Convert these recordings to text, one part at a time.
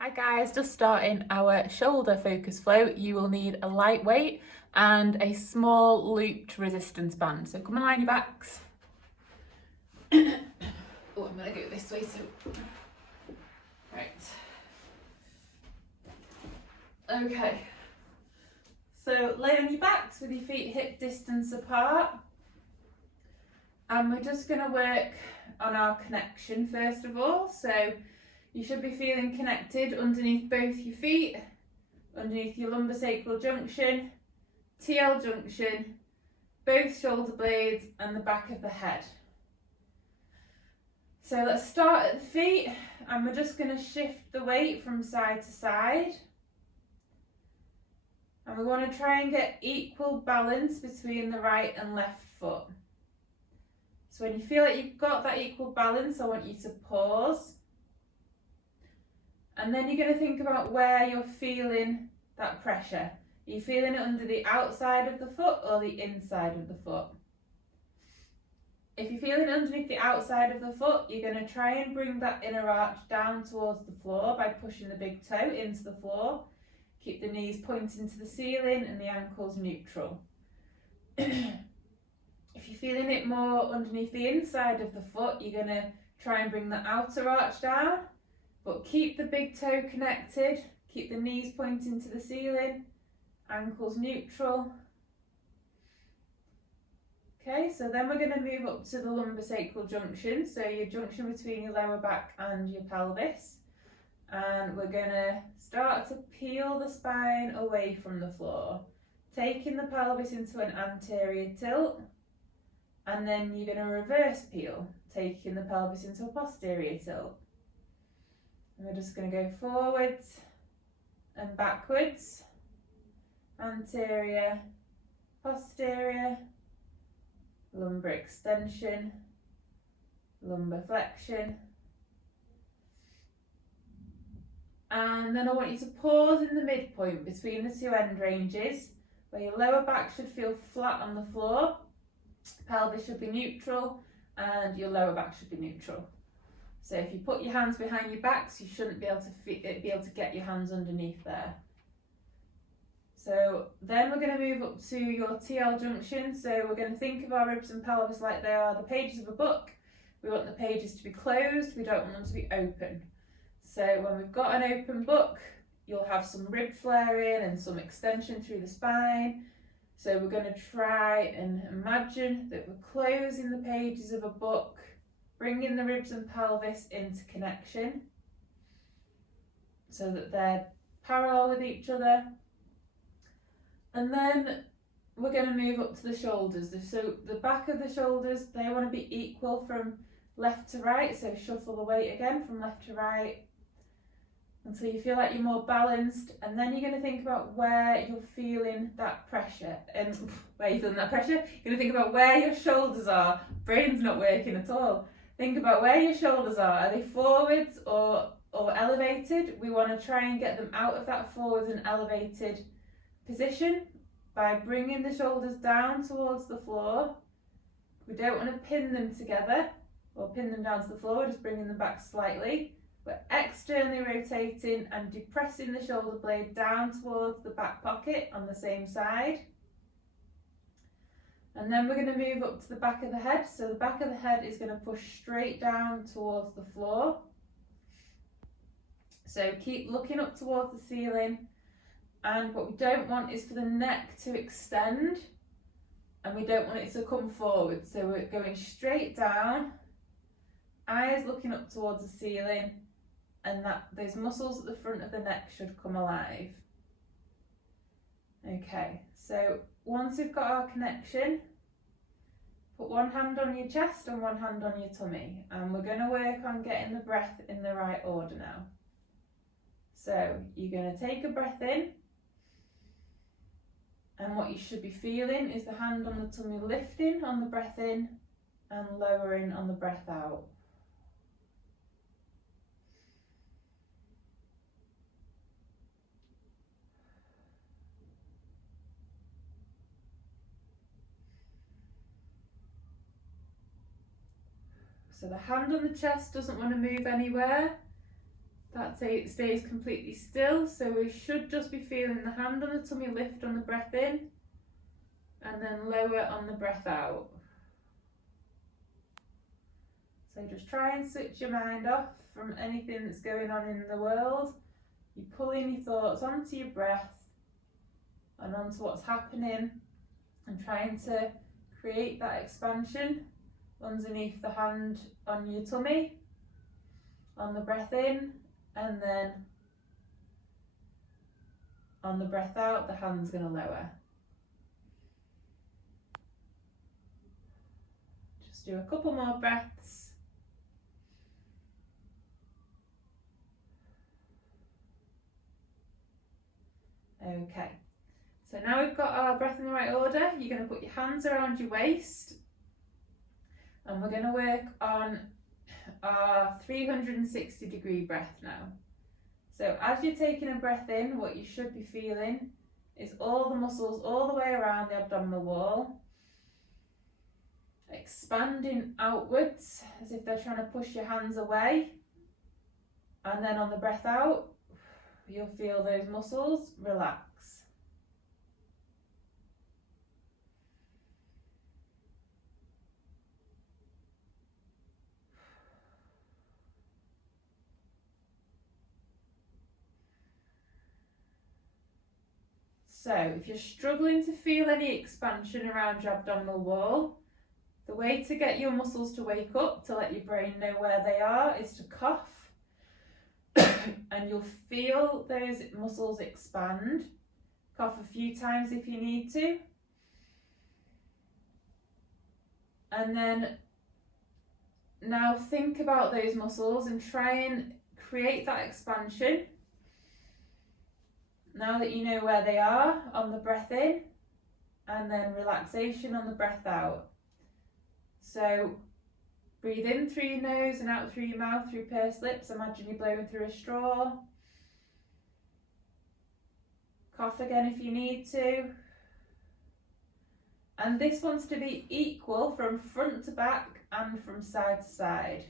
Hi guys, just starting our shoulder focus flow. You will need a light weight and a small looped resistance band. So come and line your backs. Oh, I'm gonna go this way, right. Okay. So lay on your backs with your feet hip distance apart. And we're just gonna work on our connection first of all. So you should be feeling connected underneath both your feet, underneath your lumbosacral junction, TL junction, both shoulder blades and the back of the head. So let's start at the feet and we're just going to shift the weight from side to side. And we want to try and get equal balance between the right and left foot. So when you feel like you've got that equal balance, I want you to pause. And then you're going to think about where you're feeling that pressure. Are you feeling it under the outside of the foot or the inside of the foot? If you're feeling it underneath the outside of the foot, you're going to try and bring that inner arch down towards the floor by pushing the big toe into the floor. Keep the knees pointing to the ceiling and the ankles neutral. If you're feeling it more underneath the inside of the foot, you're going to try and bring the outer arch down. But keep the big toe connected, keep the knees pointing to the ceiling, ankles neutral. Okay, so then we're going to move up to the lumbosacral junction, so your junction between your lower back and your pelvis. And we're going to start to peel the spine away from the floor, taking the pelvis into an anterior tilt, and then you're going to reverse peel, taking the pelvis into a posterior tilt. And we're just going to go forwards and backwards, anterior, posterior, lumbar extension, lumbar flexion. And then I want you to pause in the midpoint between the two end ranges, where your lower back should feel flat on the floor, pelvis should be neutral, and your lower back should be neutral. So if you put your hands behind your backs, you shouldn't be able to get your hands underneath there. So then we're going to move up to your TL junction. So we're going to think of our ribs and pelvis like they are the pages of a book. We want the pages to be closed, we don't want them to be open. So when we've got an open book, you'll have some rib flaring and some extension through the spine. So we're going to try and imagine that we're closing the pages of a book, bringing the ribs and pelvis into connection so that they're parallel with each other. And then we're going to move up to the shoulders. So the back of the shoulders, they want to be equal from left to right. So shuffle the weight again from left to right until you feel like you're more balanced. And then you're going to think about where you're feeling that pressure. And where you're feeling that pressure, you're going to think about where your shoulders are. Brain's not working at all. Think about where your shoulders are. Are they forwards or elevated? We want to try and get them out of that forwards and elevated position by bringing the shoulders down towards the floor. We don't want to pin them together or pin them down to the floor, we're just bringing them back slightly. We're externally rotating and depressing the shoulder blade down towards the back pocket on the same side. And then we're going to move up to the back of the head. So the back of the head is going to push straight down towards the floor. So keep looking up towards the ceiling. And what we don't want is for the neck to extend. And we don't want it to come forward. So we're going straight down. Eyes looking up towards the ceiling. And those muscles at the front of the neck should come alive. Okay, so once we've got our connection, put one hand on your chest and one hand on your tummy, and we're going to work on getting the breath in the right order now. So you're going to take a breath in, and what you should be feeling is the hand on the tummy lifting on the breath in and lowering on the breath out. So the hand on the chest doesn't want to move anywhere. That stays completely still, so we should just be feeling the hand on the tummy lift on the breath in and then lower on the breath out. So just try and switch your mind off from anything that's going on in the world. You're pulling your thoughts onto your breath and onto what's happening and trying to create that expansion underneath the hand on your tummy on the breath in, and then on the breath out the hand's going to lower. Just do a couple more breaths. Okay, so now we've got our breath in the right order. You're going to put your hands around your waist and we're going to work on our 360-degree breath now. So as you're taking a breath in, what you should be feeling is all the muscles all the way around the abdominal wall expanding outwards as if they're trying to push your hands away, and then on the breath out you'll feel those muscles relax. So if you're struggling to feel any expansion around your abdominal wall, the way to get your muscles to wake up, to let your brain know where they are, is to cough. And you'll feel those muscles expand. Cough a few times if you need to. And then now think about those muscles and try and create that expansion. Now that you know where they are on the breath in, and then relaxation on the breath out. So breathe in through your nose and out through your mouth through pursed lips. Imagine you're blowing through a straw. Cough again if you need to. And this wants to be equal from front to back and from side to side.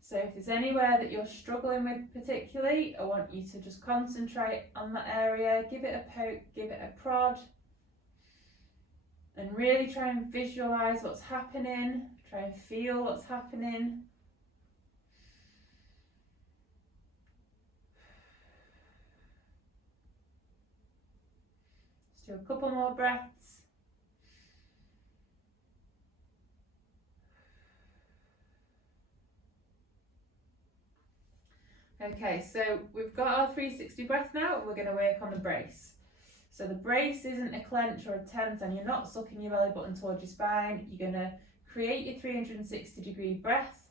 So if there's anywhere that you're struggling with particularly, I want you to just concentrate on that area, give it a poke, give it a prod, and really try and visualise what's happening, try and feel what's happening. Let's do a couple more breaths. Okay, so we've got our 360 breath now, and we're going to work on the brace. So the brace isn't a clench or a tense, and you're not sucking your belly button towards your spine. You're going to create your 360-degree breath.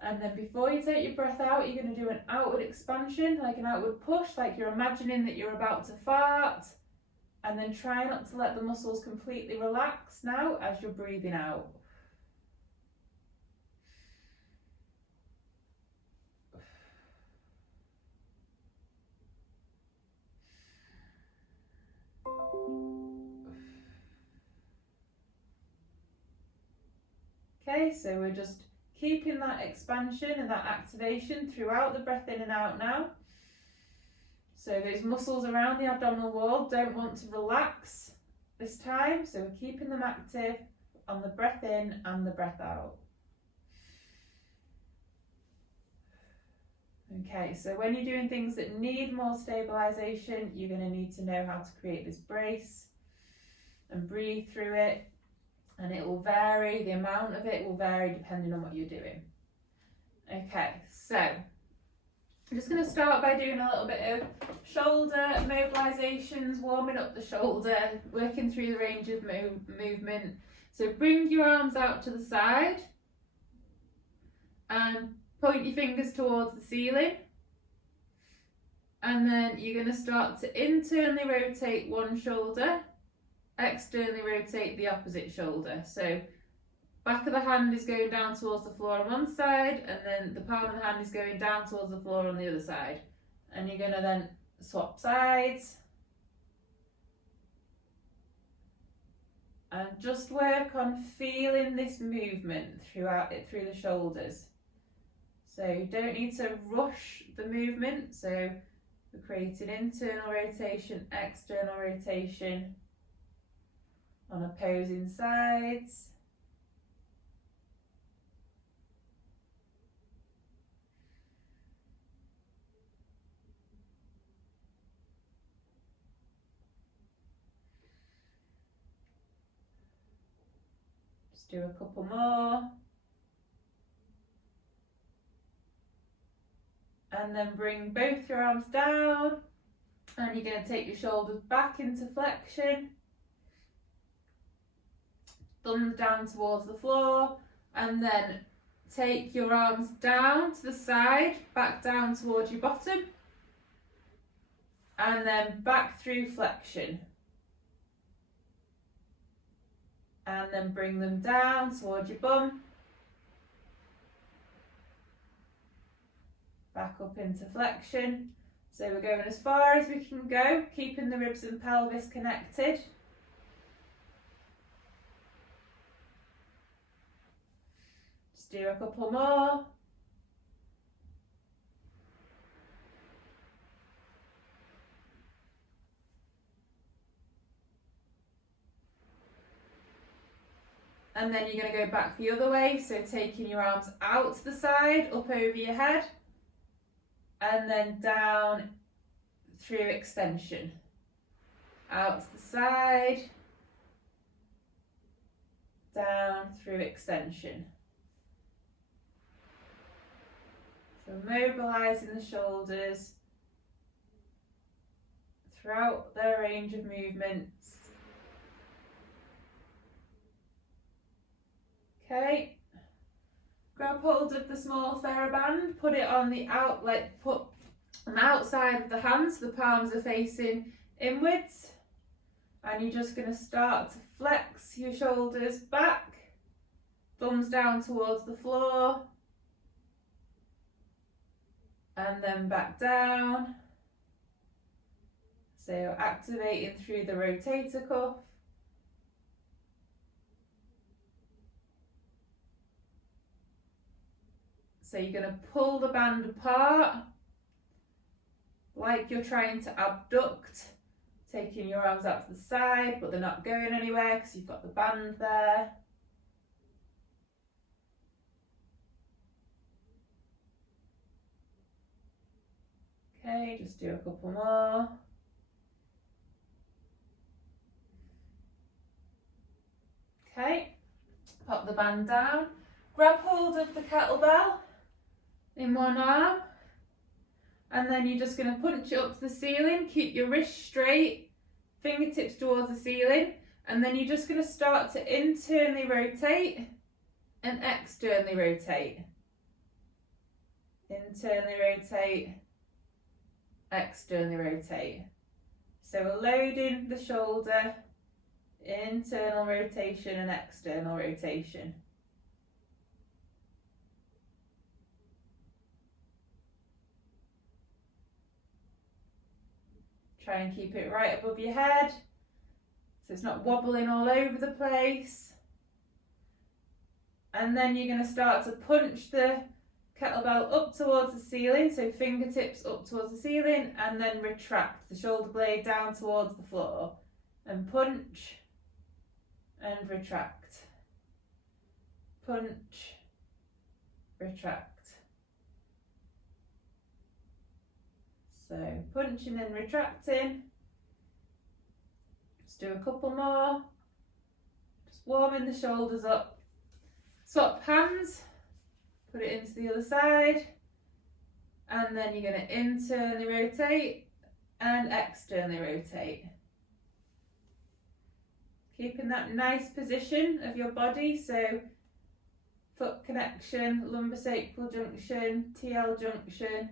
And then before you take your breath out, you're going to do an outward expansion, like an outward push, like you're imagining that you're about to fart. And then try not to let the muscles completely relax now as you're breathing out. Okay, so we're just keeping that expansion and that activation throughout the breath in and out now. So those muscles around the abdominal wall don't want to relax this time, so we're keeping them active on the breath in and the breath out. Okay, so when you're doing things that need more stabilisation, you're going to need to know how to create this brace and breathe through it. And it will vary, the amount of it will vary depending on what you're doing. Okay, so I'm just going to start by doing a little bit of shoulder mobilisations, warming up the shoulder, working through the range of movement. So bring your arms out to the side and point your fingers towards the ceiling. And then you're going to start to internally rotate one shoulder, externally rotate the opposite shoulder. So back of the hand is going down towards the floor on one side, and then the palm of the hand is going down towards the floor on the other side. And you're going to then swap sides and just work on feeling this movement throughout it, through the shoulders. So you don't need to rush the movement. So we're creating internal rotation, external rotation on opposing sides. Just do a couple more. And then bring both your arms down, and you're going to take your shoulders back into flexion, thumbs down towards the floor, and then take your arms down to the side, back down towards your bottom, and then back through flexion. And then bring them down towards your bum, back up into flexion. So we're going as far as we can go, keeping the ribs and pelvis connected. Just do a couple more. And then you're going to go back the other way, so taking your arms out to the side, up over your head, and then down through extension. Out to the side, down through extension. So mobilising the shoulders throughout their range of movements. Okay, grab hold of the small TheraBand, put it on the put on the outside of the hands, the palms are facing inwards, and you're just going to start to flex your shoulders back, thumbs down towards the floor, and then back down. So activating through the rotator cuff. So you're going to pull the band apart like you're trying to abduct, taking your arms out to the side, but they're not going anywhere because you've got the band there. Okay, just do a couple more. Okay, pop the band down, grab hold of the kettlebell in one arm, and then you're just going to punch it up to the ceiling, keep your wrist straight, fingertips towards the ceiling, and then you're just going to start to internally rotate and externally rotate. Internally rotate, externally rotate. So we're loading the shoulder, internal rotation and external rotation. Try and keep it right above your head so it's not wobbling all over the place. And then you're going to start to punch the kettlebell up towards the ceiling, so fingertips up towards the ceiling, and then retract the shoulder blade down towards the floor, and punch and retract, punch, retract. So punching and retracting. Let's do a couple more. Just warming the shoulders up. Swap hands, put it into the other side, and then you're going to internally rotate and externally rotate. Keeping that nice position of your body, so foot connection, lumbosacral junction, TL junction,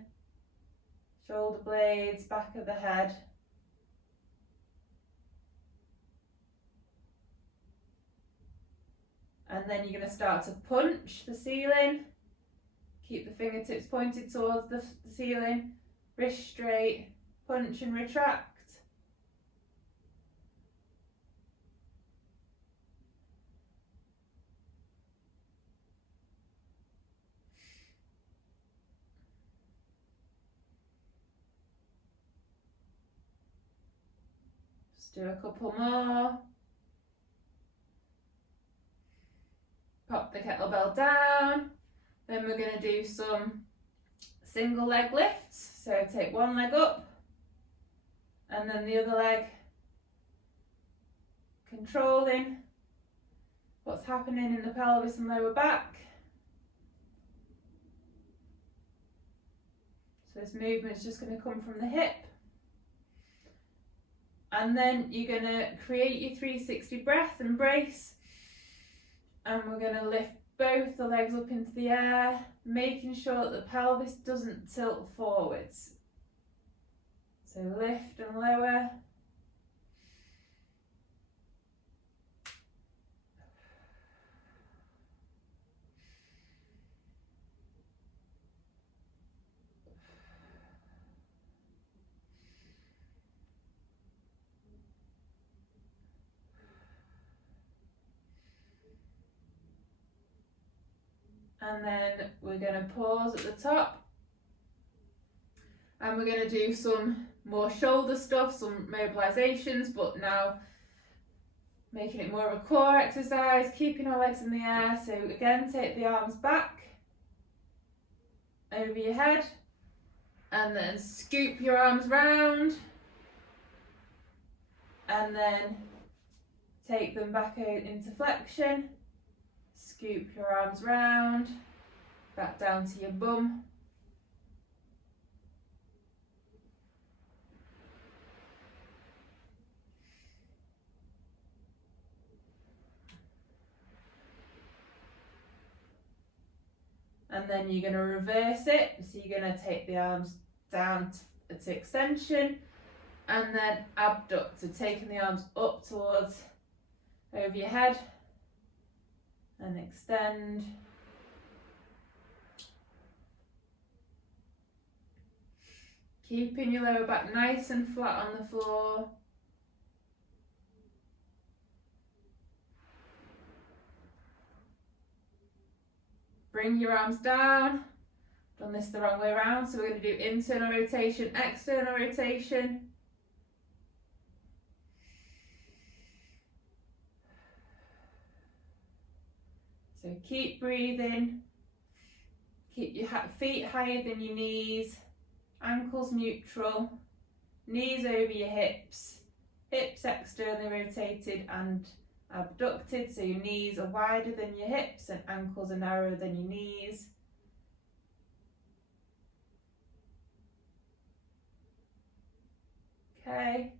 shoulder blades, back of the head. And then you're going to start to punch the ceiling. Keep the fingertips pointed towards the ceiling, wrist straight, punch and retract. Let's do a couple more. Pop the kettlebell down. Then we're going to do some single leg lifts. So take one leg up and then the other leg, controlling what's happening in the pelvis and lower back. So this movement is just going to come from the hip. And then you're going to create your 360 breath and brace. And we're going to lift both the legs up into the air, making sure that the pelvis doesn't tilt forwards. So lift and lower. And then we're going to pause at the top. And we're going to do some more shoulder stuff, some mobilizations, but now making it more of a core exercise, keeping our legs in the air. So again, take the arms back over your head and then scoop your arms round and then take them back out into flexion. Scoop your arms round, back down to your bum. And then you're going to reverse it. So you're going to take the arms down to extension and then abduct. So taking the arms up towards over your head and extend. Keeping your lower back nice and flat on the floor. Bring your arms down. Done this the wrong way around, so we're going to do internal rotation, external rotation. So keep breathing. Keep your feet higher than your knees, ankles neutral, knees over your hips, hips externally rotated and abducted, so your knees are wider than your hips and ankles are narrower than your knees. Okay,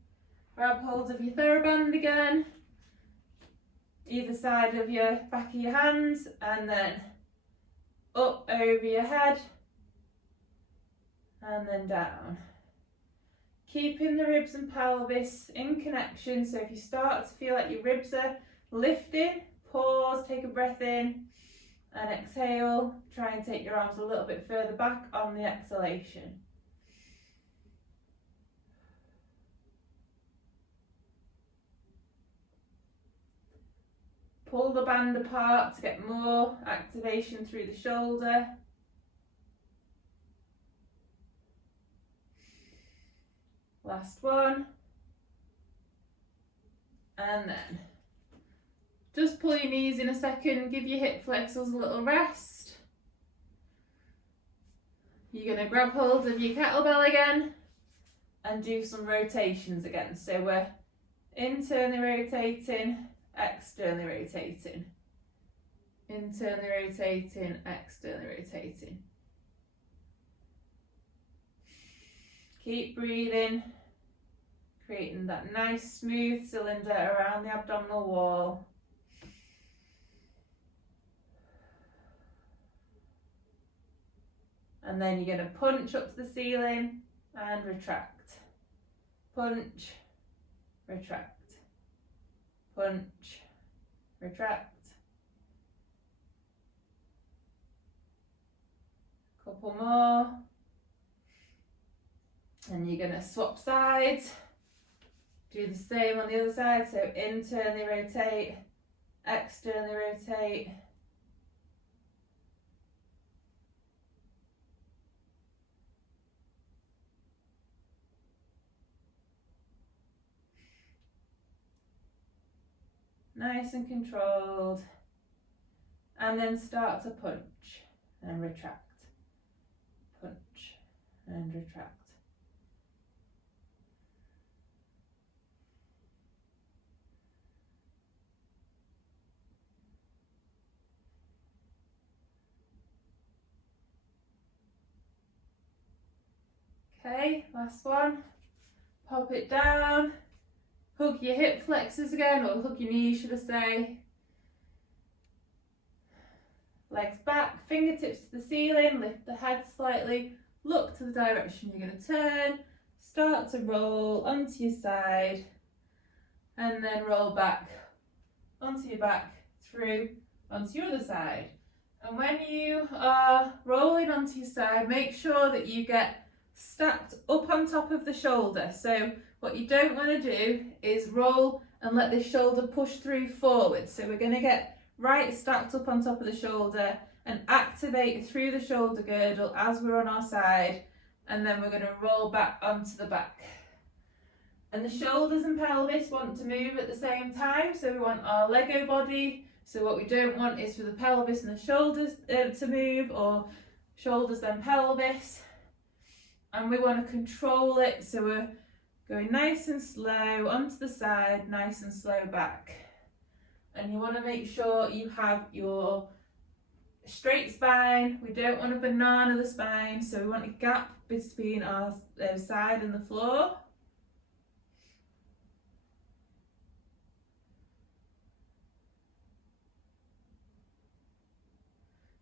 grab hold of your TheraBand again, either side of your back of your hands, and then up over your head and then down. Keeping the ribs and pelvis in connection, so if you start to feel like your ribs are lifting, pause, take a breath in and exhale. Try and take your arms a little bit further back on the exhalation. Pull the band apart to get more activation through the shoulder. Last one. And then just pull your knees in a second, give your hip flexors a little rest. You're going to grab hold of your kettlebell again and do some rotations again. So we're internally rotating, externally rotating, internally rotating, externally rotating. Keep breathing, creating that nice smooth cylinder around the abdominal wall. And then you're going to punch up to the ceiling and retract. Punch, retract, punch, retract. Couple more. And you're going to swap sides. Do the same on the other side. So internally rotate, externally rotate. nice and controlled, and then start to punch and retract, punch and retract. Okay, last one. Pop it down. Hug your hip flexors again, or hug your knees, should I say. Legs back, fingertips to the ceiling, lift the head slightly, look to the direction you're going to turn, start to roll onto your side, and then roll back onto your back, through onto your other side. And when you are rolling onto your side, make sure that you get stacked up on top of the shoulder. So what you don't want to do is roll and let this shoulder push through forward. So we're going to get right stacked up on top of the shoulder and activate through the shoulder girdle as we're on our side, and then we're going to roll back onto the back. And the shoulders and pelvis want to move at the same time, so we want our Lego body. So what we don't want is for the pelvis and the shoulders to move, or shoulders then pelvis. And we want to control it, so we're going nice and slow onto the side, nice and slow back. And you want to make sure you have your straight spine. We don't want to banana the spine, so we want a gap between our side and the floor.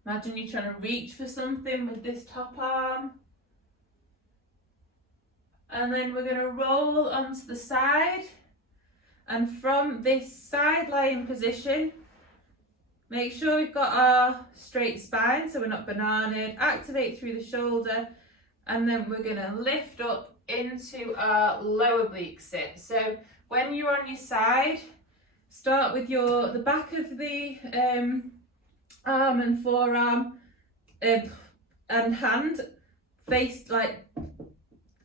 Imagine you're trying to reach for something with this top arm. And then we're going to roll onto the side. And from this side lying position, make sure we've got our straight spine, so we're not bananaed. Activate through the shoulder, and then we're going to lift up into our lower oblique sit. So when you're on your side, start with the back of the arm and forearm and hand faced like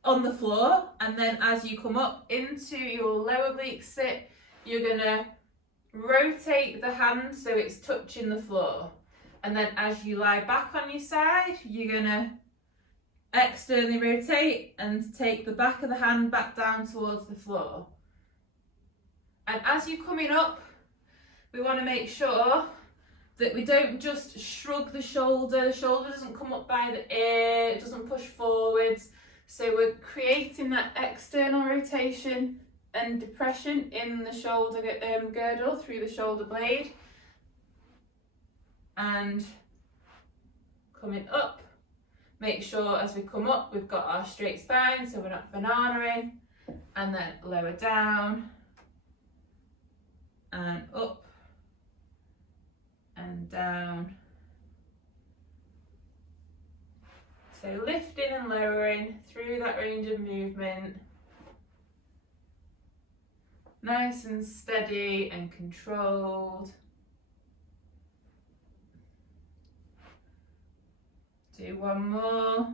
on the floor, and then as you come up into your lower oblique sit, you're gonna rotate the hand so it's touching the floor, and then as you lie back on your side, you're gonna externally rotate and take the back of the hand back down towards the floor. And as you're coming up, we want to make sure that we don't just shrug the shoulder doesn't come up by the ear, it doesn't push forwards. So we're creating that external rotation and depression in the shoulder girdle through the shoulder blade. And coming up, make sure as we come up we've got our straight spine so we're not bananaing, and then lower down and up and down. So lifting and lowering through that range of movement. Nice and steady and controlled. Do one more.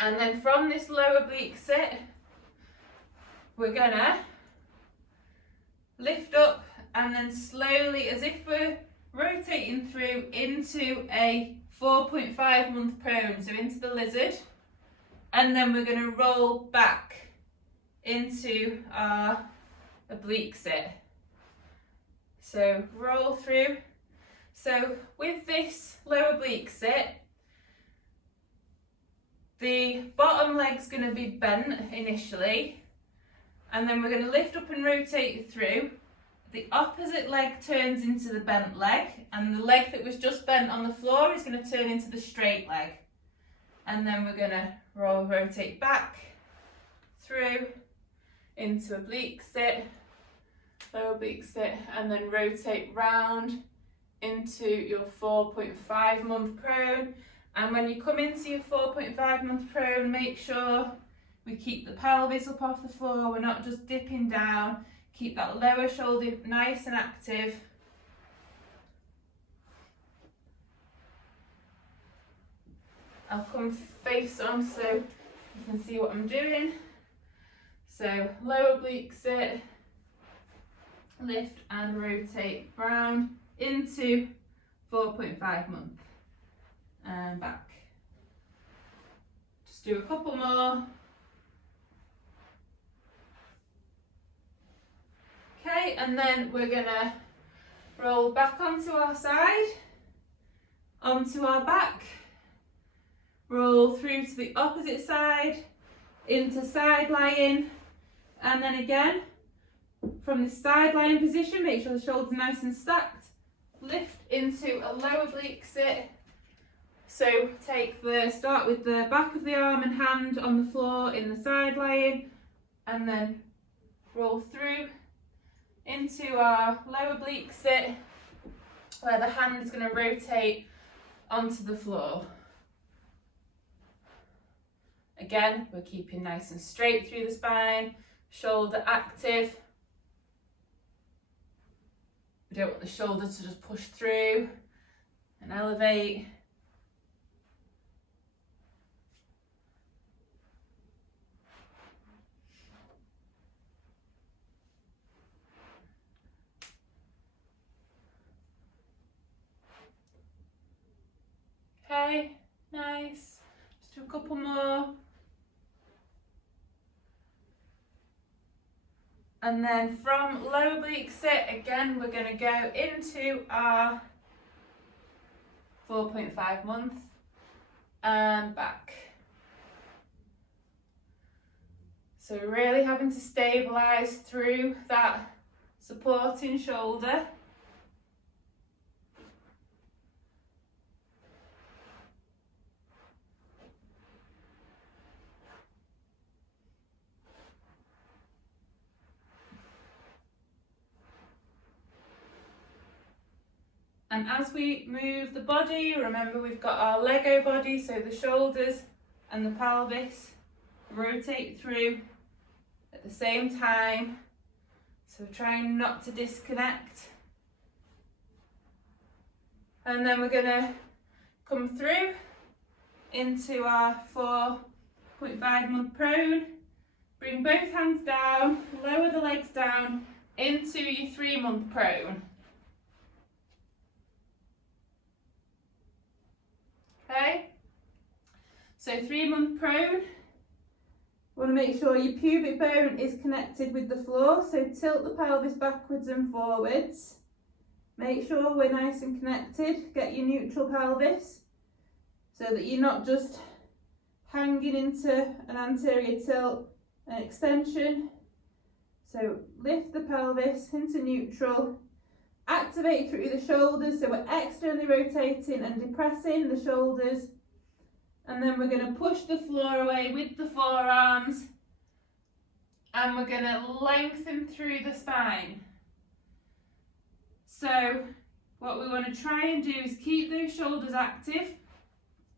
And then from this lower oblique sit, we're gonna lift up and then slowly, as if we're rotating through into a 4.5 month prone, so into the lizard, and then we're going to roll back into our oblique sit. So roll through. So with this lower oblique sit, the bottom leg's going to be bent initially, and then we're going to lift up and rotate through. The opposite leg turns into the bent leg, and the leg that was just bent on the floor is going to turn into the straight leg. And then we're going to rotate back through into oblique sit, lower oblique sit, and then rotate round into your 4.5 month prone. And when you come into your 4.5 month prone, make sure we keep the pelvis up off the floor, we're not just dipping down. Keep that lower shoulder nice and active. I'll come face on so you can see what I'm doing. So lower oblique sit, lift and rotate round into 4.5 month and back. Just do a couple more. Okay, and then we're gonna roll back onto our side, onto our back, roll through to the opposite side, into side lying, and then again, from the side lying position, make sure the shoulders are nice and stacked, lift into a low oblique sit. So start with the back of the arm and hand on the floor in the side lying, and then roll through into our low oblique sit, where the hand is going to rotate onto the floor. Again, we're keeping nice and straight through the spine, shoulder active. We don't want the shoulders to just push through and elevate. Okay, nice. Just do a couple more. And then from low oblique sit, again, we're going to go into our 4.5 month and back. So really having to stabilise through that supporting shoulder. And as we move the body, remember we've got our Lego body, so the shoulders and the pelvis rotate through at the same time. So trying not to disconnect. And then we're going to come through into our 4.5 month prone. Bring both hands down, lower the legs down into your 3 month prone. Okay, so 3 month prone, want to make sure your pubic bone is connected with the floor, so tilt the pelvis backwards and forwards. Make sure we're nice and connected, get your neutral pelvis, so that you're not just hanging into an anterior tilt and extension. So lift the pelvis into neutral. Activate through the shoulders, so we're externally rotating and depressing the shoulders, and then we're going to push the floor away with the forearms, and we're going to lengthen through the spine. So what we want to try and do is keep those shoulders active,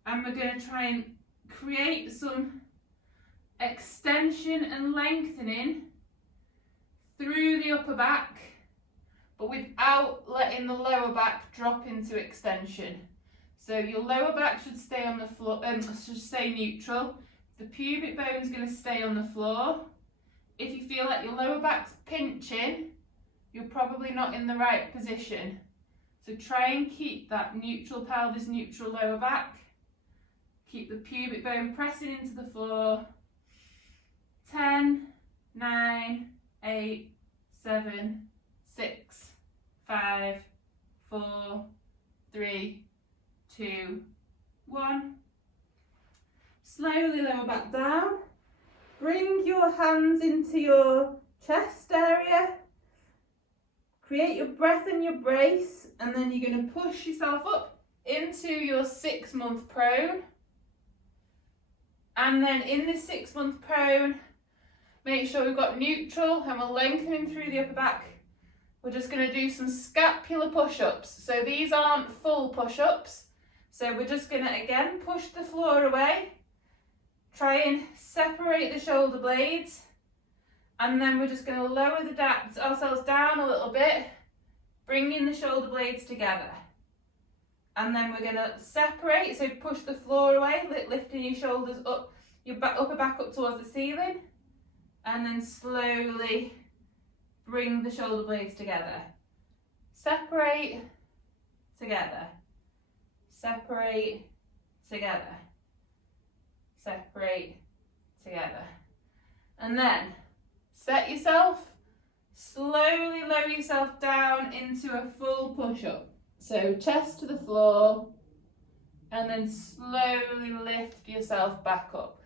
and we're going to try and create some extension and lengthening through the upper back, but without letting the lower back drop into extension. So your lower back should stay on the floor, should stay neutral. The pubic bone is going to stay on the floor. If you feel like your lower back's pinching, you're probably not in the right position. So try and keep that neutral pelvis, neutral lower back. Keep the pubic bone pressing into the floor. 10, 9, 8, 7, 6, 5, 4, 3, 2, 1. Slowly lower back down. Bring your hands into your chest area. Create your breath and your brace, and then you're going to push yourself up into your 6 month prone. And then in this 6 month prone, make sure we've got neutral and we're lengthening through the upper back. We're just going to do some scapular push-ups. So these aren't full push-ups. So we're just going to, again, push the floor away. Try and separate the shoulder blades. And then we're just going to lower ourselves down a little bit, bringing the shoulder blades together. And then we're going to separate, so push the floor away, lifting your shoulders up, your upper back up towards the ceiling. And then slowly bring the shoulder blades together. Separate, together. Separate, together. Separate, together. And then set yourself, slowly lower yourself down into a full push-up. So chest to the floor, and then slowly lift yourself back up.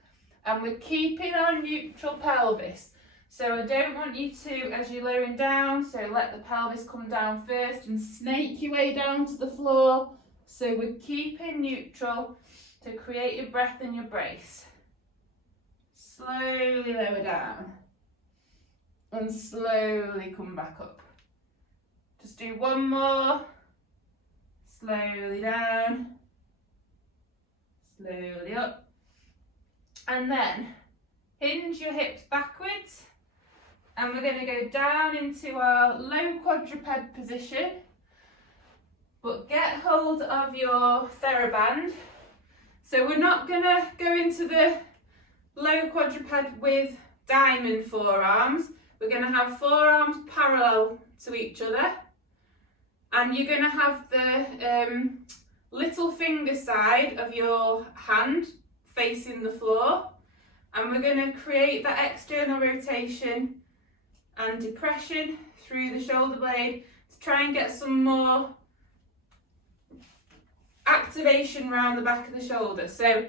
And we're keeping our neutral pelvis. So I don't want you to, as you're lowering down, so let the pelvis come down first and snake your way down to the floor. So we're keeping neutral to create your breath and your brace. Slowly lower down and slowly come back up. Just do one more. Slowly down, slowly up. And then hinge your hips backwards, and we're going to go down into our low quadruped position, but get hold of your TheraBand. So we're not going to go into the low quadruped with diamond forearms. We're going to have forearms parallel to each other, and you're going to have the little finger side of your hand facing the floor, and we're going to create that external rotation and depression through the shoulder blade to try and get some more activation around the back of the shoulder. So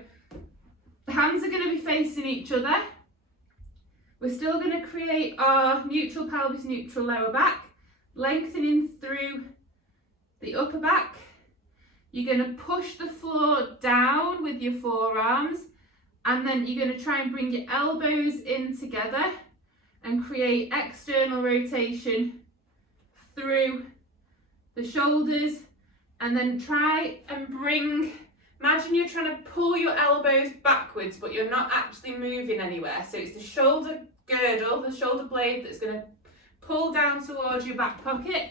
the hands are going to be facing each other. We're still going to create our neutral pelvis, neutral lower back, lengthening through the upper back. You're going to push the floor down with your forearms, and then you're going to try and bring your elbows in together and create external rotation through the shoulders, and then try and imagine you're trying to pull your elbows backwards, but you're not actually moving anywhere. So it's the shoulder girdle, the shoulder blade, that's going to pull down towards your back pocket.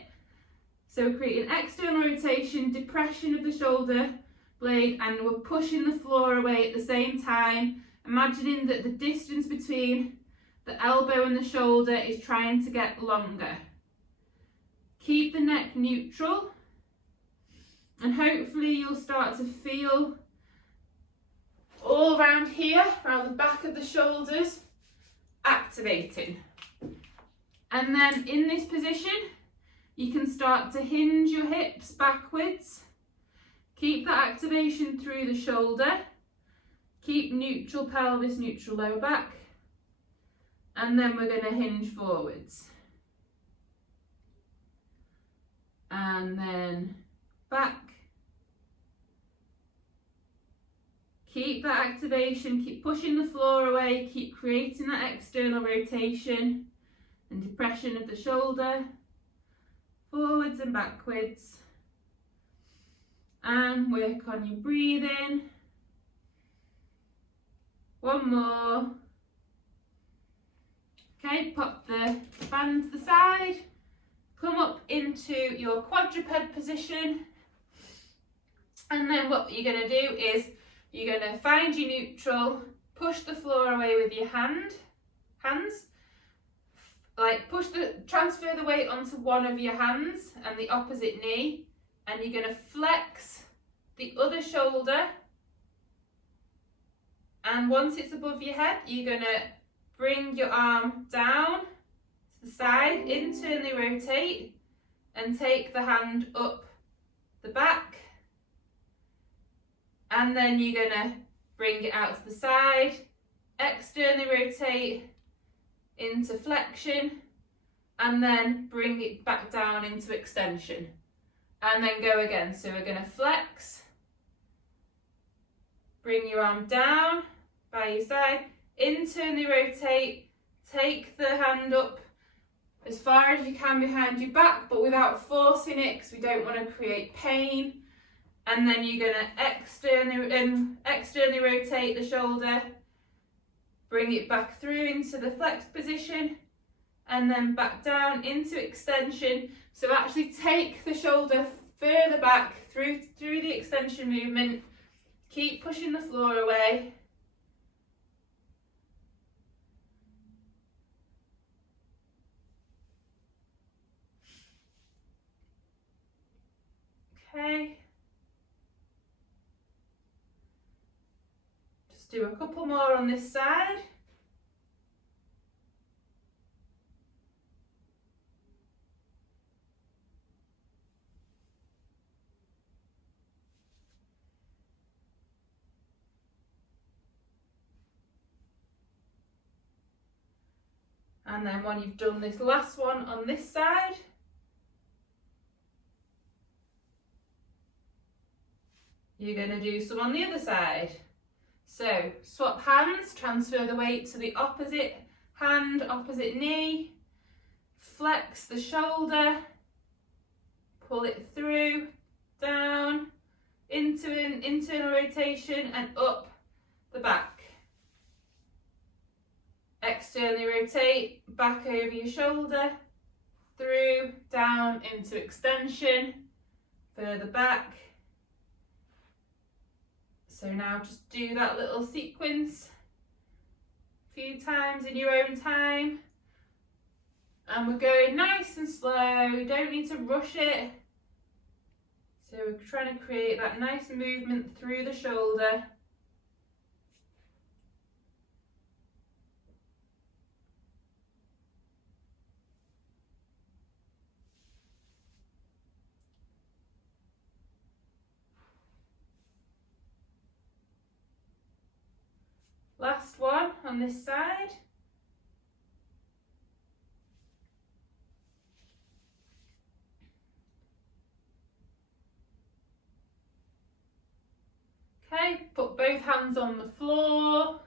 So we're creating external rotation, depression of the shoulder blade, and we're pushing the floor away at the same time, imagining that the distance between the elbow and the shoulder is trying to get longer. Keep the neck neutral, and hopefully you'll start to feel all around here, around the back of the shoulders, activating. And then in this position, you can start to hinge your hips backwards. Keep that activation through the shoulder. Keep neutral pelvis, neutral lower back. And then we're going to hinge forwards. And then back. Keep that activation, keep pushing the floor away, keep creating that external rotation and depression of the shoulder. Forwards and backwards. And work on your breathing. One more. Okay, pop the band to the side. Come up into your quadruped position. And then what you're going to do is you're going to find your neutral, push the floor away with your hands. Like transfer the weight onto one of your hands and the opposite knee, and you're going to flex the other shoulder, and once it's above your head, you're going to bring your arm down to the side, internally rotate, and take the hand up the back, and then you're going to bring it out to the side, externally rotate into flexion, and then bring it back down into extension, and then go again. So we're going to flex, bring your arm down by your side, internally rotate, take the hand up as far as you can behind your back, but without forcing it, because we don't want to create pain. And then you're going to externally rotate the shoulder, bring it back through into the flexed position, and then back down into extension. So actually take the shoulder further back through the extension movement. Keep pushing the floor away. Okay. Just do a couple more on this side. And then when you've done this last one on this side, you're going to do some on the other side. So swap hands, transfer the weight to the opposite hand, opposite knee, flex the shoulder, pull it through, down, into an internal rotation and up the back. Externally rotate, back over your shoulder, through, down into extension, further back. So now just do that little sequence a few times in your own time. And we're going nice and slow, you don't need to rush it. So we're trying to create that nice movement through the shoulder. Last one on this side. Okay, put both hands on the floor.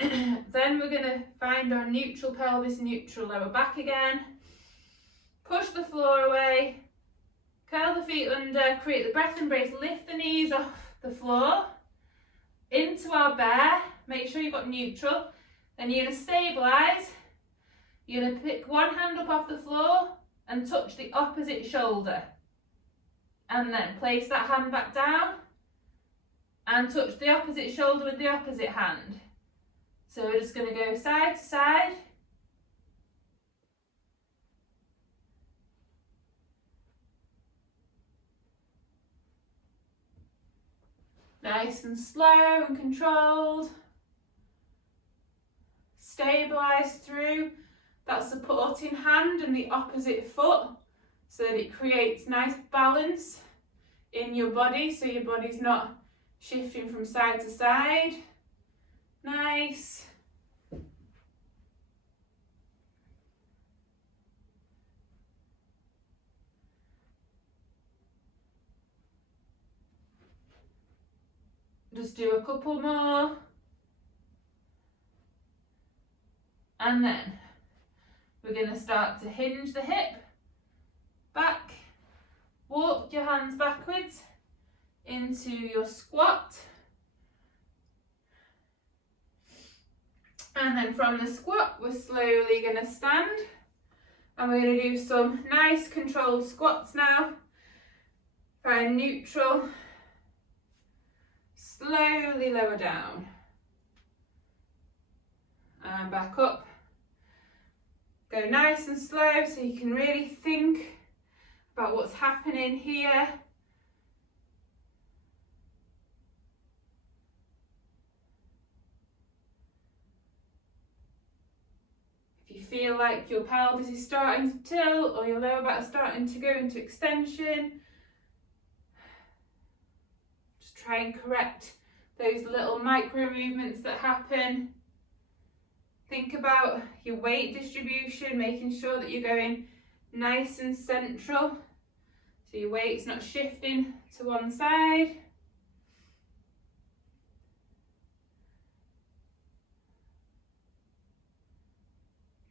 Then we're going to find our neutral pelvis, neutral lower back again. Push the floor away. Curl the feet under, create the breath embrace, lift the knees off the floor. Into our bear, make sure you've got neutral. Then you're going to stabilise. You're going to pick one hand up off the floor and touch the opposite shoulder. And then place that hand back down and touch the opposite shoulder with the opposite hand. So we're just going to go side to side. Nice and slow and controlled. Stabilise through that supporting hand and the opposite foot so that it creates nice balance in your body, so your body's not shifting from side to side. Nice. Just do a couple more. And then we're going to start to hinge the hip back. Walk your hands backwards into your squat. And then from the squat, we're slowly going to stand. And we're going to do some nice controlled squats now. Find neutral. Slowly lower down and back up. Go nice and slow so you can really think about what's happening here. If you feel like your pelvis is starting to tilt or your lower back is starting to go into extension, try and correct those little micro movements that happen. Think about your weight distribution, making sure that you're going nice and central, so your weight's not shifting to one side.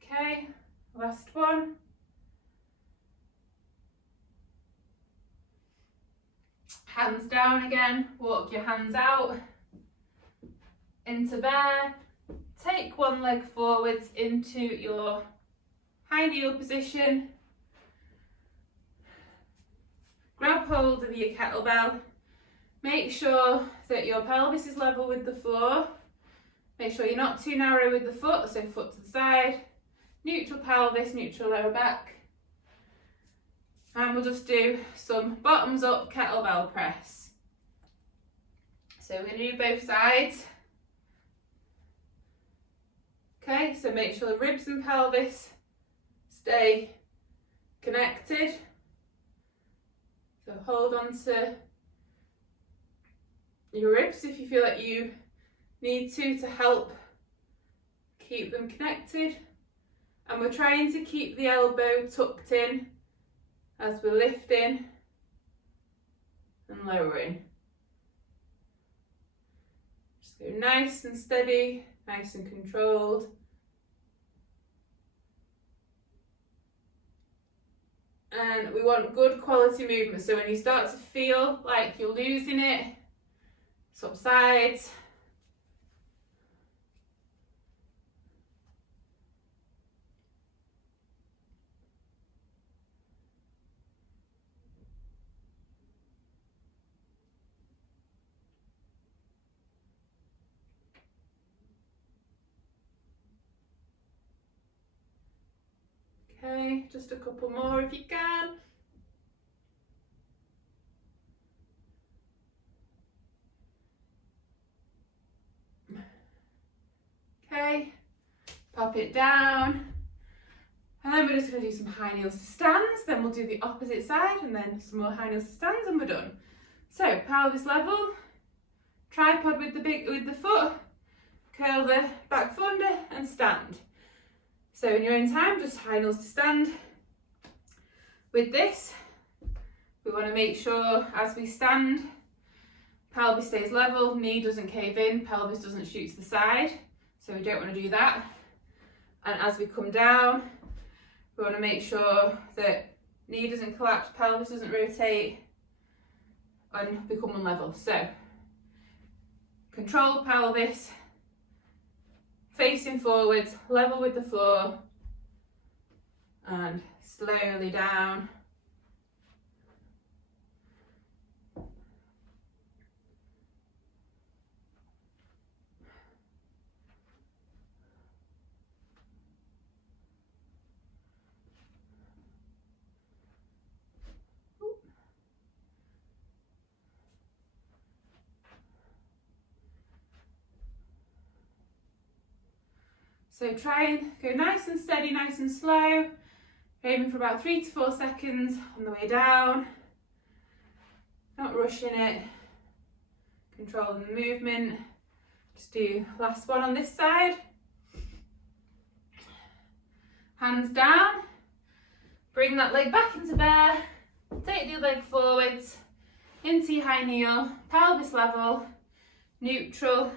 Okay, last one. Hands down again, walk your hands out into bear. Take one leg forwards into your high kneel position. Grab hold of your kettlebell. Make sure that your pelvis is level with the floor. Make sure you're not too narrow with the foot, so foot to the side. Neutral pelvis, neutral lower back. And we'll just do some bottoms up kettlebell press. So we're going to do both sides. Okay, so make sure the ribs and pelvis stay connected. So hold on to your ribs if you feel like you need to help keep them connected. And we're trying to keep the elbow tucked in as we're lifting and lowering. Just go nice and steady, nice and controlled. And we want good quality movement. So when you start to feel like you're losing it, swap sides. Okay, just a couple more if you can. Okay, pop it down. And then we're just going to do some high kneels to stands, then we'll do the opposite side and then some more high kneels to stands and we're done. So pelvis level, tripod with the foot, curl the back foot under and stand. So in your own time, just high kneels to stand. With this, we want to make sure as we stand, pelvis stays level, knee doesn't cave in, pelvis doesn't shoot to the side. So we don't want to do that. And as we come down, we want to make sure that knee doesn't collapse, pelvis doesn't rotate and become unlevel. So control pelvis, facing forwards, level with the floor and slowly down. So try and go nice and steady, nice and slow, aiming for about 3 to 4 seconds on the way down, not rushing it, controlling the movement. Just do last one on this side. Hands down, bring that leg back into bear, take the leg forwards, into your high kneel, pelvis level, neutral,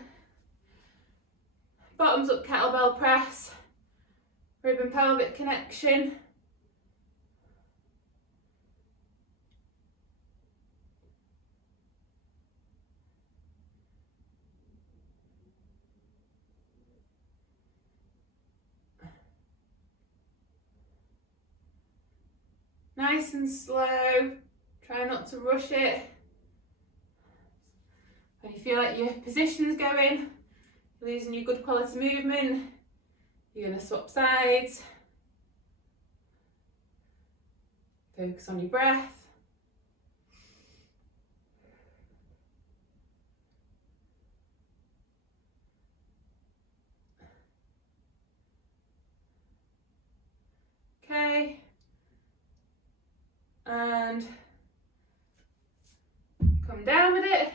bottoms up kettlebell press, rib and pelvic connection. Nice and slow, try not to rush it. When you feel like your position's going, you're losing your good quality movement, you're going to swap sides. Focus on your breath. Okay. And come down with it.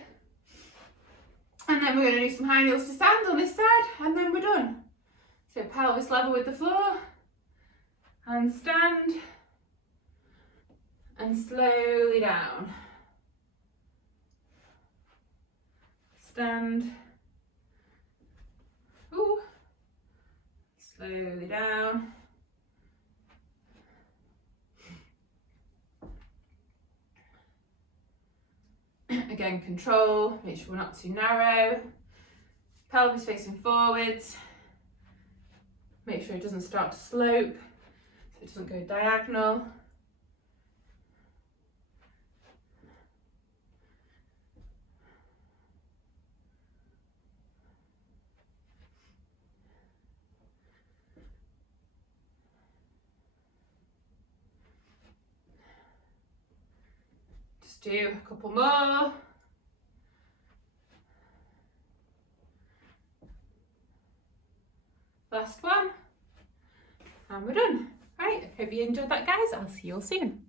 And then we're going to do some high kneels to stand on this side and then we're done. So pelvis level with the floor and stand and slowly down. Stand. Ooh. Slowly down. Again, control, make sure we're not too narrow. Pelvis facing forwards. Make sure it doesn't start to slope, so it doesn't go diagonal. do a couple more. Last one. And we're done. Right, hope you enjoyed that, guys. I'll see you all soon.